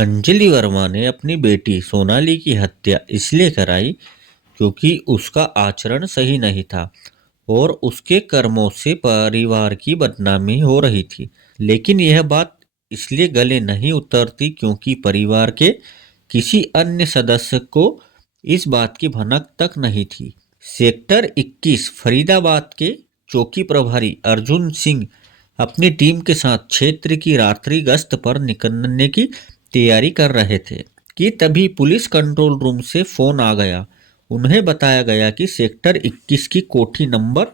अंजलि वर्मा ने अपनी बेटी सोनाली की हत्या इसलिए कराई क्योंकि उसका आचरण सही नहीं था और उसके कर्मों से परिवार की बदनामी हो रही थी। लेकिन यह बात इसलिए गले नहीं उतरती क्योंकि परिवार के किसी अन्य सदस्य को इस बात की भनक तक नहीं थी। सेक्टर 21 फरीदाबाद के चौकी प्रभारी अर्जुन सिंह अपनी टीम के साथ क्षेत्र की रात्रि गश्त पर निकलने की तैयारी कर रहे थे कि तभी पुलिस कंट्रोल रूम से फोन आ गया। उन्हें बताया गया कि सेक्टर 21 की कोठी नंबर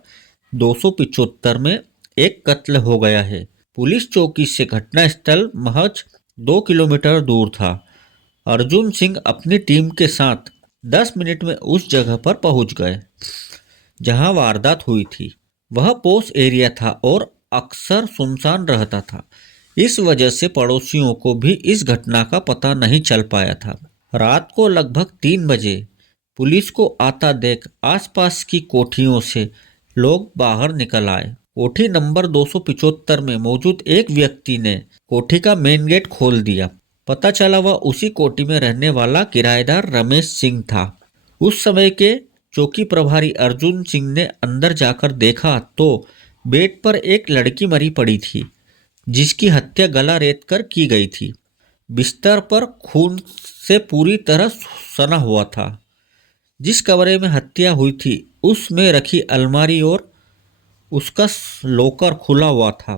275 में एक कत्ल हो गया है। पुलिस चौकी से घटनास्थल महज 2 किलोमीटर दूर था। अर्जुन सिंह अपनी टीम के साथ 10 मिनट में उस जगह पर पहुंच गए जहां वारदात हुई थी। वह पोस्ट एरिया था और अक्सर सुनसान रहता था। इस वजह से पड़ोसियों को भी इस घटना का पता नहीं चल पाया था। रात को लगभग 3 बजे पुलिस को आता देख आसपास की कोठियों से लोग बाहर निकल आए। कोठी नंबर 275 में मौजूद एक व्यक्ति ने कोठी का मेन गेट खोल दिया। पता चला वह उसी कोठी में रहने वाला किराएदार रमेश सिंह था। उस समय के चौकी प्रभारी अर्जुन सिंह ने अंदर जाकर देखा तो बेड पर एक लड़की मरी पड़ी थी जिसकी हत्या गला रेत कर की गई थी। बिस्तर पर खून से पूरी तरह सना हुआ था। जिस कमरे में हत्या हुई थी उसमें रखी अलमारी और उसका लॉकर खुला हुआ था।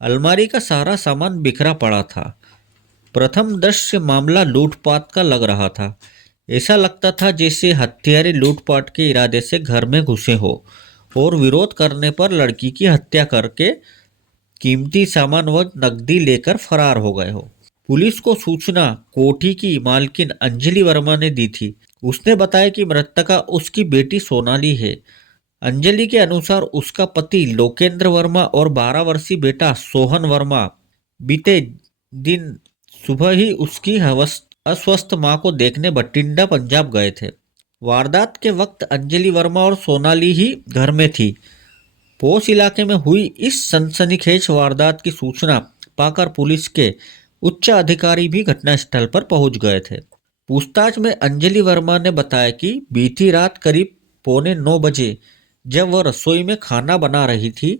अलमारी का सारा सामान बिखरा पड़ा था। प्रथम दृश्य मामला लूटपाट का लग रहा था। ऐसा लगता था जैसे हत्यारे लूटपाट के इरादे से घर में घुसे हो और विरोध करने पर लड़की की हत्या करके कीमती सामान व नकदी लेकर फरार हो गए हो। पुलिस को सूचना कोठी की मालकिन अंजलि वर्मा ने दी थी। उसने बताया कि मृतका उसकी बेटी सोनाली है। अंजलि के अनुसार उसका पति लोकेंद्र वर्मा और 12 वर्षीय बेटा सोहन वर्मा बीते दिन सुबह ही उसकी अस्वस्थ मां को देखने बठिंडा पंजाब गए थे। वारदात के वक्त अंजलि वर्मा और सोनाली ही घर में थी। पोस इलाके में हुई इस सनसनीखेज वारदात की सूचना पाकर पुलिस के उच्च अधिकारी भी घटनास्थल पर पहुंच गए थे। पूछताछ में अंजलि वर्मा ने बताया कि बीती रात करीब 8:45 बजे जब वह रसोई में खाना बना रही थी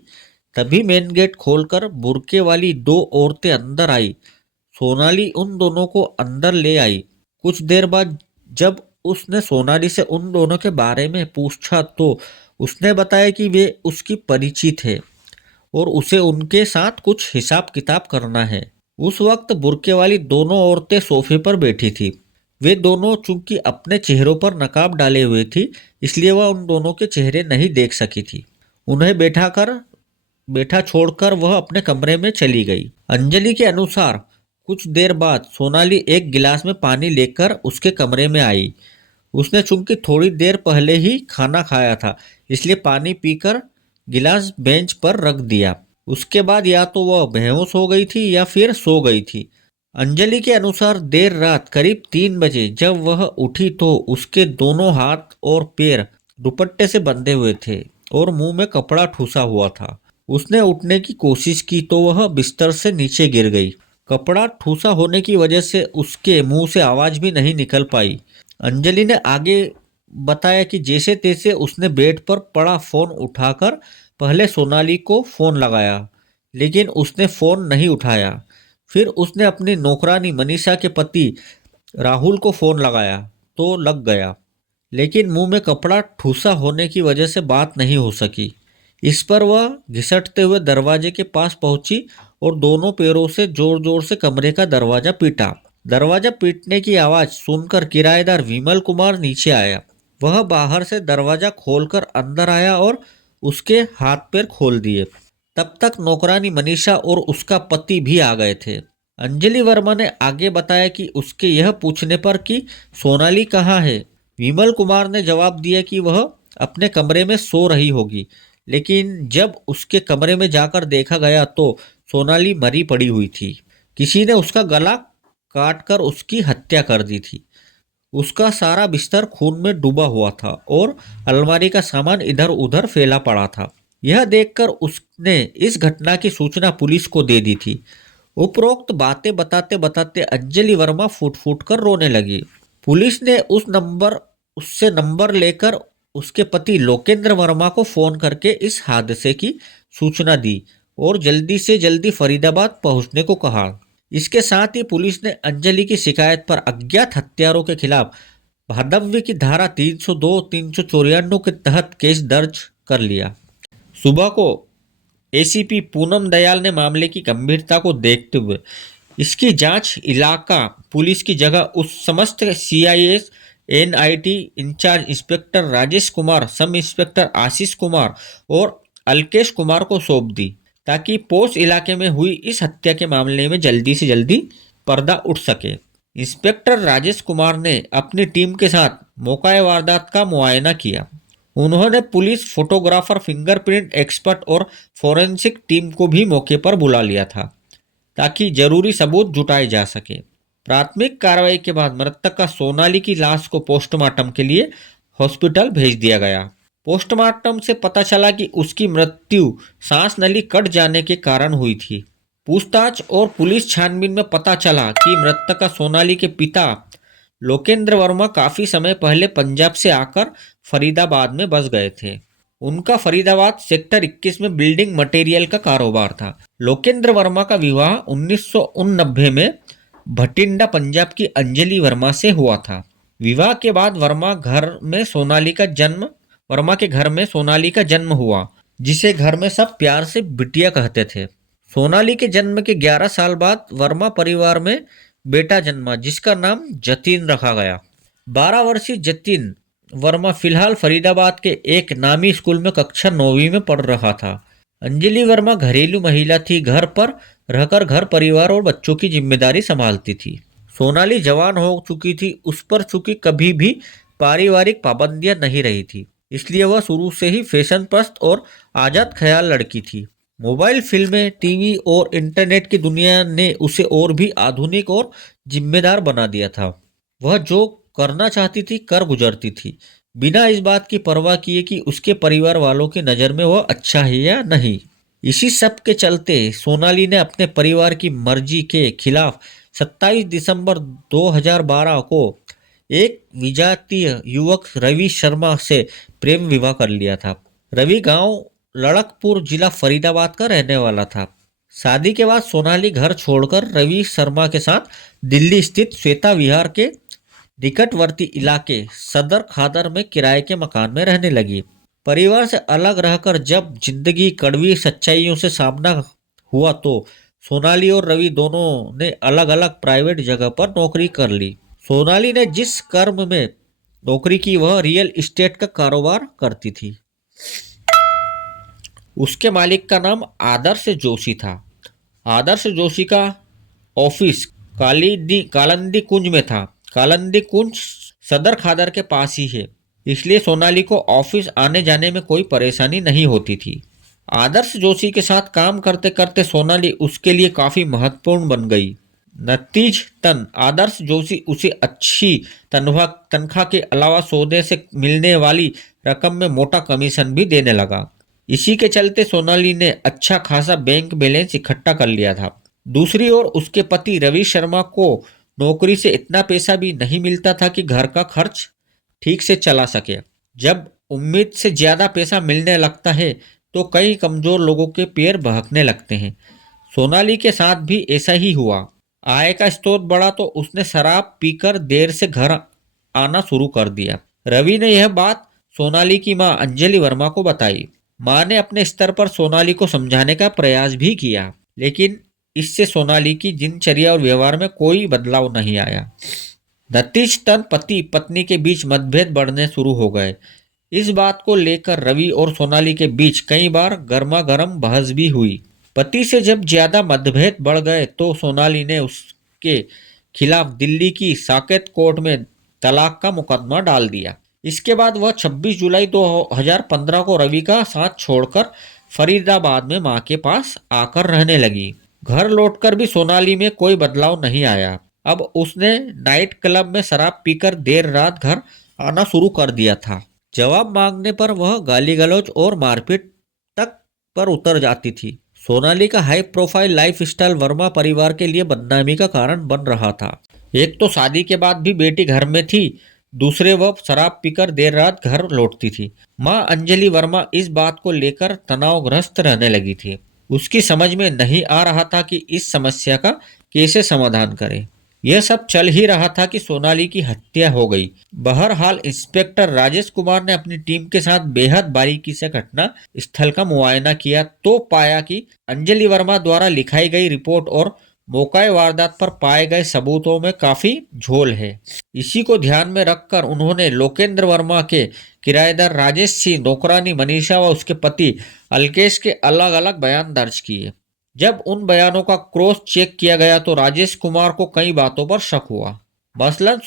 तभी मेन गेट खोलकर बुर्के वाली 2 औरतें अंदर आई। सोनाली उन दोनों को अंदर ले आई। कुछ देर बाद जब उसने सोनाली से उन दोनों के बारे में पूछा तो उसने बताया कि वे उसकी परिचित है और उसे उनके साथ कुछ हिसाब किताब करना है। उस वक्त बुर्के वाली दोनों औरतें सोफे पर बैठी थी। वे दोनों चूंकि अपने चेहरों पर नकाब डाले हुए थी इसलिए वह उन दोनों के चेहरे नहीं देख सकी थी। उन्हें बैठा छोड़कर वह अपने कमरे में चली गई। अंजलि के अनुसार कुछ देर बाद सोनाली एक गिलास में पानी लेकर उसके कमरे में आई। उसने चूंकि थोड़ी देर पहले ही खाना खाया था इसलिए पानी पीकर गिलास बेंच पर रख दिया। उसके बाद या तो वह बेहोश हो गई थी या फिर सो गई थी। अंजलि के अनुसार देर रात करीब 3 बजे जब वह उठी तो उसके दोनों हाथ और पैर दुपट्टे से बंधे हुए थे और मुंह में कपड़ा ठूसा हुआ था। उसने उठने की कोशिश की तो वह बिस्तर से नीचे गिर गई। कपड़ा ठूसा होने की वजह से उसके मुंह से आवाज भी नहीं निकल पाई। अंजलि ने आगे बताया कि जैसे तैसे उसने बेड पर पड़ा फोन उठाकर पहले सोनाली को फोन लगाया लेकिन उसने फोन नहीं उठाया। फिर उसने अपनी नौकरानी मनीषा के पति राहुल को फोन लगाया तो लग गया लेकिन मुंह में कपड़ा ठूसा होने की वजह से बात नहीं हो सकी। इस पर वह घिसटते हुए दरवाजे के पास पहुंची और दोनों पैरों से जोर जोर से कमरे का दरवाजा पीटा। दरवाजा पीटने की आवाज सुनकर किराएदार विमल कुमार नीचे आया। वह बाहर से दरवाजा खोलकर अंदर आया और उसके हाथ पैर खोल दिए। तब तक नौकरानी मनीषा और उसका पति भी आ गए थे। अंजलि वर्मा ने आगे बताया कि उसके यह पूछने पर कि सोनाली कहाँ है, विमल कुमार ने जवाब दिया कि वह अपने कमरे में सो रही होगी लेकिन जब उसके कमरे में जाकर देखा गया तो सोनाली मरी पड़ी हुई थी। किसी ने उसका गला काटकर उसकी हत्या कर दी थी। उसका सारा बिस्तर खून में डूबा हुआ था और अलमारी का सामान इधर उधर फैला पड़ा था। यह देखकर उसने इस घटना की सूचना पुलिस को दे दी थी। उपरोक्त बातें बताते बताते अंजलि वर्मा फूट फूट कर रोने लगी। पुलिस ने उससे नंबर लेकर उसके पति लोकेंद्र वर्मा को फोन करके इस हादसे की सूचना दी और जल्दी से जल्दी फरीदाबाद पहुंचने को कहा। इसके साथ ही पुलिस ने अंजलि की शिकायत पर अज्ञात हत्यारों के खिलाफ भादव्य की धारा 302, 394 के तहत केस दर्ज कर लिया। सुबह को एसीपी पूनम दयाल ने मामले की गंभीरता को देखते हुए इसकी जांच इलाका पुलिस की जगह उस समस्त CIS NIT incharge inspector Rajesh Kumar, sub inspector Ashish Kumar और अल्केश कुमार को सौंप दी, ताकि पोस्ट इलाके में हुई इस हत्या के मामले में जल्दी से जल्दी पर्दा उठ सके। इंस्पेक्टर राजेश कुमार ने अपनी टीम के साथ मौका वारदात का मुआयना किया। उन्होंने पुलिस, फोटोग्राफर, फिंगरप्रिंट एक्सपर्ट और फोरेंसिक टीम को भी मौके पर बुला लिया था, ताकि जरूरी सबूत जुटाए जा सके। प्राथमिक कार्रवाई के बाद मृतक का सोनाली की लाश को पोस्टमार्टम के लिए हॉस्पिटल भेज दिया गया। पोस्टमार्टम से पता चला कि उसकी मृत्यु सांस नली कट जाने के कारण हुई थी। पूछताछ और पुलिस छानबीन में पता चला कि मृतक का सोनाली के पिता लोकेंद्र वर्मा काफी समय पहले पंजाब से आकर फरीदाबाद में बस गए थे। उनका फरीदाबाद सेक्टर 21 में बिल्डिंग मटेरियल का कारोबार था। लोकेंद्र वर्मा का विवाह 1989 में भटिंडा पंजाब की अंजलि वर्मा से हुआ था। विवाह के बाद वर्मा के घर में सोनाली का जन्म हुआ, जिसे घर में सब प्यार से बिटिया कहते थे। सोनाली के जन्म के 11 साल बाद वर्मा परिवार में बेटा जन्मा, जिसका नाम जतिन रखा गया। 12 वर्षीय जतिन वर्मा फिलहाल फरीदाबाद के एक नामी स्कूल में कक्षा 9वीं में पढ़ रहा था। अंजलि वर्मा घरेलू महिला थी, घर पर रहकर घर परिवार और बच्चों की जिम्मेदारी संभालती थी। सोनाली जवान हो चुकी थी, उस पर चूंकि कभी भी पारिवारिक पाबंदियां नहीं रही थी, इसलिए वह शुरू से ही फैशन पस्त और आजाद ख्याल लड़की थी। मोबाइल, फिल्में, टीवी और इंटरनेट की दुनिया ने उसे और भी आधुनिक और जिम्मेदार बना दिया था। वह जो करना चाहती थी कर गुजरती थी, बिना इस बात की परवाह किए कि उसके परिवार वालों की नज़र में वह अच्छा है या नहीं। इसी सब के चलते सोनाली ने अपने परिवार की मर्जी के खिलाफ 27 दिसंबर 2012 को एक विजातीय युवक रवि शर्मा से प्रेम विवाह कर लिया था। रवि गांव लड़कपुर, जिला फरीदाबाद का रहने वाला था। शादी के बाद सोनाली घर छोड़कर रवि शर्मा के साथ दिल्ली स्थित श्वेता विहार के निकटवर्ती इलाके सदर खादर में किराए के मकान में रहने लगी। परिवार से अलग रहकर जब जिंदगी कड़वी सच्चाइयों से सामना हुआ तो सोनाली और रवि दोनों ने अलग अलग प्राइवेट जगह पर नौकरी कर ली। सोनाली ने जिस कर्म में नौकरी की वह रियल एस्टेट का कारोबार करती थी। उसके मालिक का नाम आदर्श जोशी था। आदर्श जोशी का ऑफिस कालंदी कुंज में था। कालंदी कुंज सदर खादर के पास ही है, इसलिए सोनाली को ऑफिस आने जाने में कोई परेशानी नहीं होती थी। आदर्श जोशी के साथ काम करते करते सोनाली उसके लिए काफी महत्वपूर्ण बन गई। नतीजतन आदर्श जोशी उसे अच्छी तनख्वाह के अलावा सौदे से मिलने वाली रकम में मोटा कमीशन भी देने लगा। इसी के चलते सोनाली ने अच्छा खासा बैंक बैलेंस इकट्ठा कर लिया था। दूसरी ओर उसके पति रवि शर्मा को नौकरी से इतना पैसा भी नहीं मिलता था कि घर का खर्च ठीक से चला सके। जब उम्मीद से ज्यादा पैसा मिलने लगता है तो कई कमजोर लोगों के पैर बहकने लगते हैं। सोनाली के साथ भी ऐसा ही हुआ। आय का स्रोत बढ़ा तो उसने शराब पीकर देर से घर आना शुरू कर दिया। रवि ने यह बात सोनाली की मां अंजलि वर्मा को बताई। मां ने अपने स्तर पर सोनाली को समझाने का प्रयास भी किया, लेकिन इससे सोनाली की दिनचर्या और व्यवहार में कोई बदलाव नहीं आया। नतीजतन पति पत्नी के बीच मतभेद बढ़ने शुरू हो गए। इस बात को लेकर रवि और सोनाली के बीच कई बार गर्मा गर्म बहस भी हुई। पति से जब ज्यादा मतभेद बढ़ गए तो सोनाली ने उसके खिलाफ दिल्ली की साकेत कोर्ट में तलाक का मुकदमा डाल दिया। इसके बाद वह 26 जुलाई 2015 को रवि का साथ छोड़कर फरीदाबाद में मां के पास आकर रहने लगी। घर लौटकर भी सोनाली में कोई बदलाव नहीं आया। अब उसने नाइट क्लब में शराब पीकर देर रात घर आना शुरू कर दिया था। जवाब मांगने पर वह गाली गलौज और मारपीट तक पर उतर जाती थी। सोनाली का हाई प्रोफाइल लाइफस्टाइल वर्मा परिवार के लिए बदनामी का कारण बन रहा था। एक तो शादी के बाद भी बेटी घर में थी, दूसरे वह शराब पीकर देर रात घर लौटती थी। मां अंजलि वर्मा इस बात को लेकर तनावग्रस्त रहने लगी थी। उसकी समझ में नहीं आ रहा था कि इस समस्या का कैसे समाधान करे। यह सब चल ही रहा था कि सोनाली की हत्या हो गई। बहरहाल इंस्पेक्टर राजेश कुमार ने अपनी टीम के साथ बेहद बारीकी से घटना स्थल का मुआयना किया तो पाया कि अंजलि वर्मा द्वारा लिखाई गई रिपोर्ट और मौका वारदात पर पाए गए सबूतों में काफी झोल है। इसी को ध्यान में रखकर उन्होंने लोकेंद्र वर्मा के किराएदार राजेश सिंह, नौकरानी मनीषा व उसके पति अलकेश के अलग अलग बयान दर्ज किए। जब उन बयानों का क्रॉस चेक किया गया तो राजेश कुमार को कई बातों पर शक हुआ। मसलन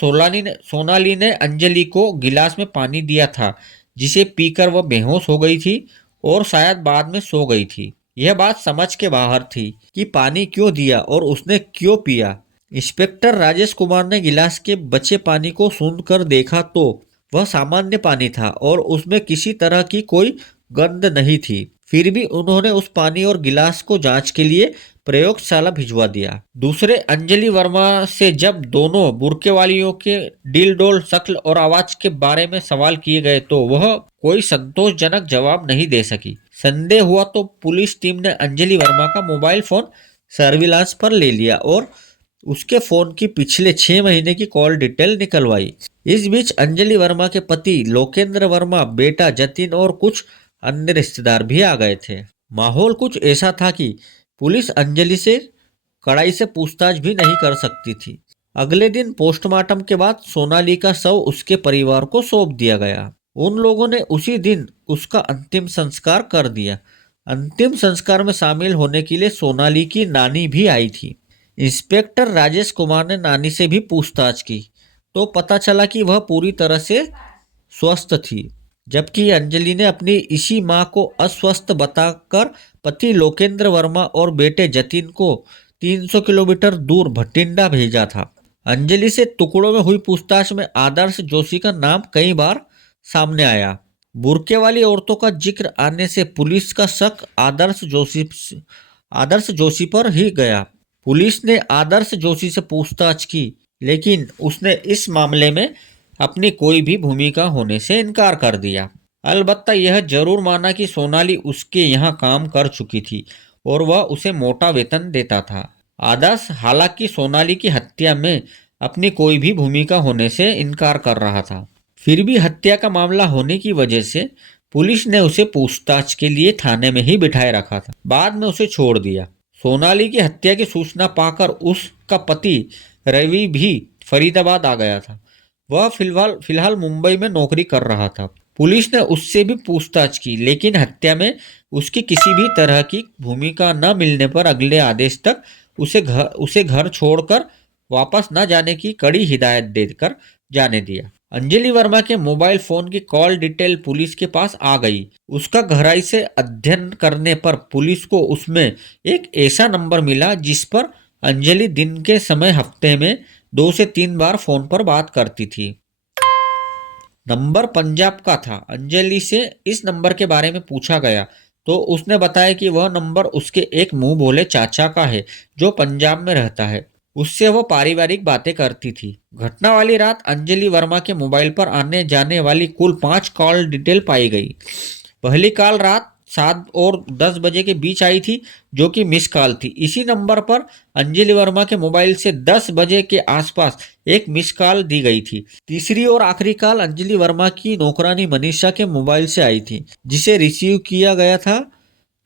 सोनाली ने अंजलि को गिलास में पानी दिया था जिसे पीकर वह बेहोश हो गई थी और शायद बाद में सो गई थी। यह बात समझ के बाहर थी कि पानी क्यों दिया और उसने क्यों पिया। इंस्पेक्टर राजेश कुमार ने गिलास के बचे पानी को सूंघ कर देखा तो वह सामान्य पानी था और उसमें किसी तरह की कोई गंध नहीं थी। फिर भी उन्होंने उस पानी और गिलास को जांच के लिए प्रयोगशाला भिजवा दिया। दूसरे अंजलि वर्मा से जब दोनों बुर्के वालियों के डील डोल, शक्ल और आवाज के बारे में सवाल किए गए तो वह कोई संतोषजनक जवाब नहीं दे सकी। संदेह हुआ तो पुलिस टीम ने अंजलि वर्मा का मोबाइल फोन सर्विलांस पर ले लिया और उसके फोन की पिछले 6 महीने की कॉल डिटेल निकलवाई। इस बीच अंजलि वर्मा के पति लोकेंद्र वर्मा, बेटा जतिन और कुछ अन्य रिश्तेदार भी आ गए थे। माहौल कुछ ऐसा था कि पुलिस अंजलि से कड़ाई से पूछताछ भी नहीं कर सकती थी। अगले दिन पोस्टमार्टम के बाद सोनाली का शव उसके परिवार को सौंप दिया गया। उन लोगों ने उसी दिन उसका अंतिम संस्कार कर दिया। अंतिम संस्कार में शामिल होने के लिए सोनाली की नानी भी आई थी। इंस्पेक्टर राजेश कुमार ने नानी से भी पूछताछ की तो पता चला कि वह पूरी तरह से स्वस्थ थी, जबकि अंजलि ने अपनी इसी मां को अस्वस्थ बताकर पति लोकेंद्र वर्मा और बेटे जतिन को 300 किलोमीटर दूर भटिंडा भेजा था। अंजलि से टुकड़ों में हुई पूछताछ में आदर्श जोशी का नाम कई बार सामने आया। बुर्के वाली औरतों का जिक्र आने से पुलिस का शक आदर्श जोशी पर ही गया। पुलिस ने आदर्श जोशी से पूछताछ की, लेकिन उसने इस मामले में अपनी कोई भी भूमिका होने से इनकार कर दिया। अलबत्ता यह जरूर माना कि सोनाली उसके यहाँ काम कर चुकी थी और वह उसे मोटा वेतन देता था। आदर्श हालांकि सोनाली की हत्या में अपनी कोई भी भूमिका होने से इनकार कर रहा था। फिर भी हत्या का मामला होने की वजह से पुलिस ने उसे पूछताछ के लिए थाने में ही बिठाए रखा था। बाद में उसे छोड़ दिया। सोनाली की हत्या की सूचना पाकर उसका पति रवि भी फरीदाबाद आ गया था। वह फिलहाल मुंबई में नौकरी कर रहा था। पुलिस ने उससे भी पूछताछ की, लेकिन हत्या में उसकी किसी भी तरह की भूमिका न मिलने पर अगले आदेश तक उसे घर छोड़कर वापस न जाने की कड़ी हिदायत देकर जाने दिया। अंजलि वर्मा के मोबाइल फोन की कॉल डिटेल पुलिस के पास आ गई। उसका गहराई से अध्ययन करने पर पुलिस को उसमें एक ऐसा नंबर मिला जिस पर अंजलि दिन के समय हफ्ते में 2 से 3 बार फोन पर बात करती थी। नंबर पंजाब का था। अंजलि से इस नंबर के बारे में पूछा गया तो उसने बताया कि वह नंबर उसके एक मुंह बोले चाचा का है जो पंजाब में रहता है। उससे वह पारिवारिक बातें करती थी। घटना वाली रात अंजलि वर्मा के मोबाइल पर आने जाने वाली कुल 5 कॉल डिटेल पाई गई। पहली कॉल रात 7 और 10 बजे के बीच आई थी जो कि मिस कॉल थी। इसी नंबर पर अंजलि वर्मा के मोबाइल से 10 बजे के आसपास एक मिस कॉल दी गई थी। तीसरी और आखिरी कॉल अंजलि वर्मा की नौकरानी मनीषा के मोबाइल से आई थी जिसे रिसीव किया गया था।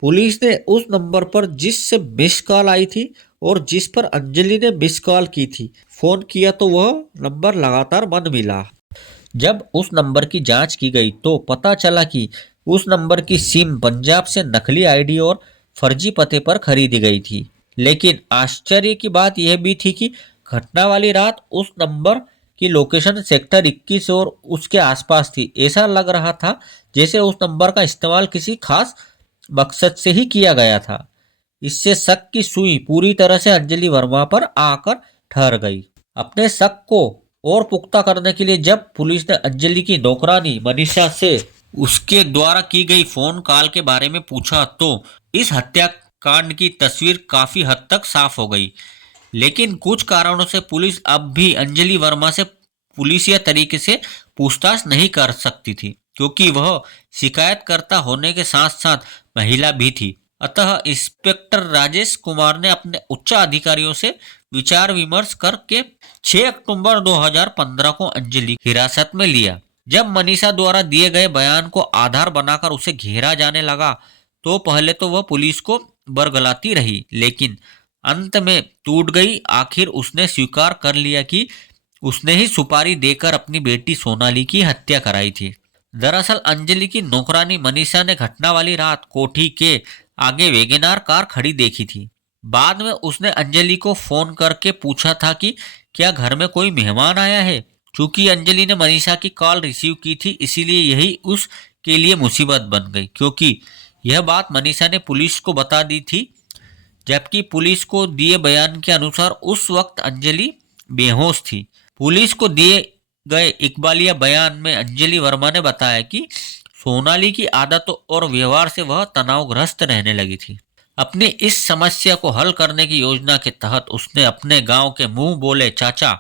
पुलिस ने उस नंबर पर जिससे मिस कॉल आई थी और जिस पर अंजलि ने मिस कॉल की थी फोन किया तो वह नंबर लगातार बंद मिला। जब उस नंबर की जांच की गई तो पता चला कि उस नंबर की सिम पंजाब से नकली आईडी और फर्जी पते पर खरीदी गई थी। लेकिन आश्चर्य की बात यह भी थी कि घटना वाली रात उस नंबर की लोकेशन सेक्टर 21 और उसके आसपास थी। ऐसा लग रहा था जैसे उस नंबर का इस्तेमाल किसी खास मकसद से ही किया गया था। इससे शक की सुई पूरी तरह से अंजलि वर्मा पर आकर ठहर गई। अपने शक को और पुख्ता करने के लिए जब पुलिस ने अंजलि की नौकरानी मनीषा से उसके द्वारा की गई फोन कॉल के बारे में पूछा तो इस हत्या कांड की तस्वीर काफी हद तक साफ हो गई। लेकिन कुछ कारणों से पुलिस अब भी अंजलि वर्मा से पुलिसिया तरीके से पूछताछ नहीं कर सकती थी, क्योंकि वह शिकायतकर्ता होने के साथ साथ महिला भी थी। अतः इंस्पेक्टर राजेश कुमार ने अपने उच्च अधिकारियों से विचार विमर्श करके 6 अक्टूबर 2015 को अंजलि हिरासत में लिया। जब मनीषा द्वारा दिए गए बयान को आधार बनाकर उसे घेरा जाने लगा, तो पहले तो वह पुलिस को बरगलाती रही, लेकिन अंत में टूट गई। आखिर उसने स्वीकार कर लिया कि उसने ही सुपारी देकर अपनी बेटी सोनाली की हत्या कराई थी। दरअसल अंजलि की नौकरानी मनीषा ने घटना वाली रात कोठी के आगे वेगेनार कार खड़ी देखी थी। बाद में उसने अंजलि को फोन करके पूछा था कि क्या घर में कोई मेहमान आया है। चूंकि अंजलि ने मनीषा की कॉल रिसीव की थी, इसीलिए यही उसके लिए मुसीबत बन गई, क्योंकि यह बात मनीषा ने पुलिस को बता दी थी। जबकि पुलिस को दिए बयान के अनुसार उस वक्त अंजलि बेहोश थी। पुलिस को दिए गए इकबालिया बयान में अंजलि वर्मा ने बताया कि सोनाली की आदतों और व्यवहार से वह तनावग्रस्त रहने लगी थी। अपनी इस समस्या को हल करने की योजना के तहत उसने अपने गांव के मुंह बोले चाचा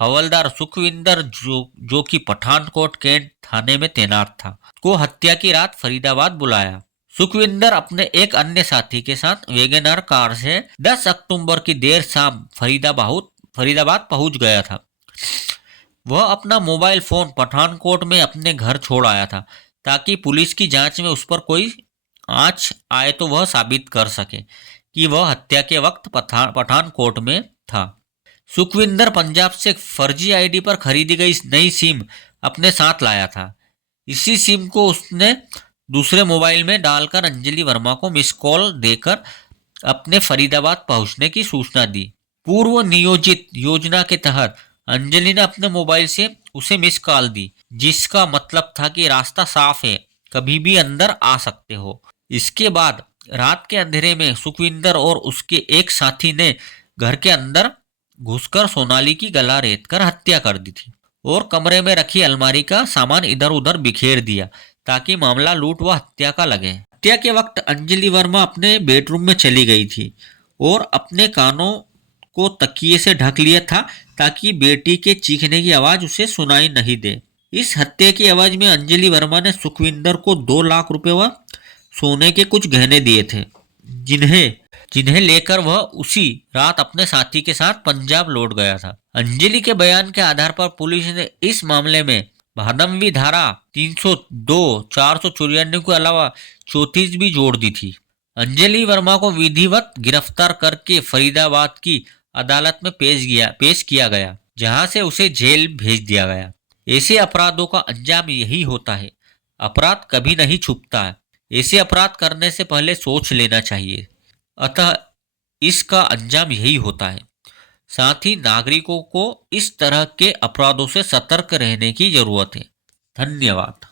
हवलदार सुखविंदर, जो कि पठानकोट कैंट थाने में तैनात था, को हत्या की रात फरीदाबाद बुलाया। सुखविंदर अपने एक अन्य साथी के साथ वेगेनार कार से 10 अक्टूबर की देर शाम फरीदाबाद पहुंच गया था। वह अपना मोबाइल फोन पठानकोट में अपने घर छोड़ आया था, ताकि पुलिस की जांच में उस पर कोई आंच आए तो वह साबित कर सके कि वह हत्या के वक्त पठानकोट में था। सुखविंदर पंजाब से फर्जी आईडी पर खरीदी गई नई सिम अपने साथ लाया था। इसी सिम को उसने दूसरे मोबाइल में डालकर अंजलि वर्मा को मिस कॉल देकर अपने फरीदाबाद पहुंचने की सूचना दी। पूर्व नियोजित योजना के तहत अंजलि ने अपने मोबाइल से उसे मिस कॉल दी, जिसका मतलब था कि रास्ता साफ है, कभी भी अंदर आ सकते हो। इसके बाद रात के अंधेरे में सुखविंदर और उसके एक साथी ने घर के अंदर घुसकर सोनाली की गला रेतकर हत्या कर दी थी और कमरे में रखी अलमारी का सामान इधर उधर बिखेर दिया, ताकि मामला लूट व हत्या का लगे। हत्या के वक्त अंजलि वर्मा अपने बेडरूम में चली गई थी और अपने कानों को तकिए से ढक लिया था, ताकि बेटी के चीखने की आवाज उसे सुनाई नहीं दे। इस हत्या की आवाज में अंजलि वर्मा ने सुखविंदर को 2 लाख रुपए व सोने के कुछ गहने दिए थे, जिन्हें जिन्हें लेकर वह उसी रात अपने साथी के साथ पंजाब लौट गया था। अंजलि के बयान के आधार पर पुलिस ने इस मामले में भादमवी धारा 302, 494 के अलावा 34 भी जोड़ दी थी। अंजलि वर्मा को विधिवत गिरफ्तार करके फरीदाबाद की अदालत में पेश किया गया, जहां से उसे जेल भेज दिया गया। ऐसे अपराधों का अंजाम यही होता है। अपराध कभी नहीं छुपता है। ऐसे अपराध करने से पहले सोच लेना चाहिए। अतः इसका अंजाम यही होता है। साथ ही नागरिकों को इस तरह के अपराधों से सतर्क रहने की जरूरत है। धन्यवाद।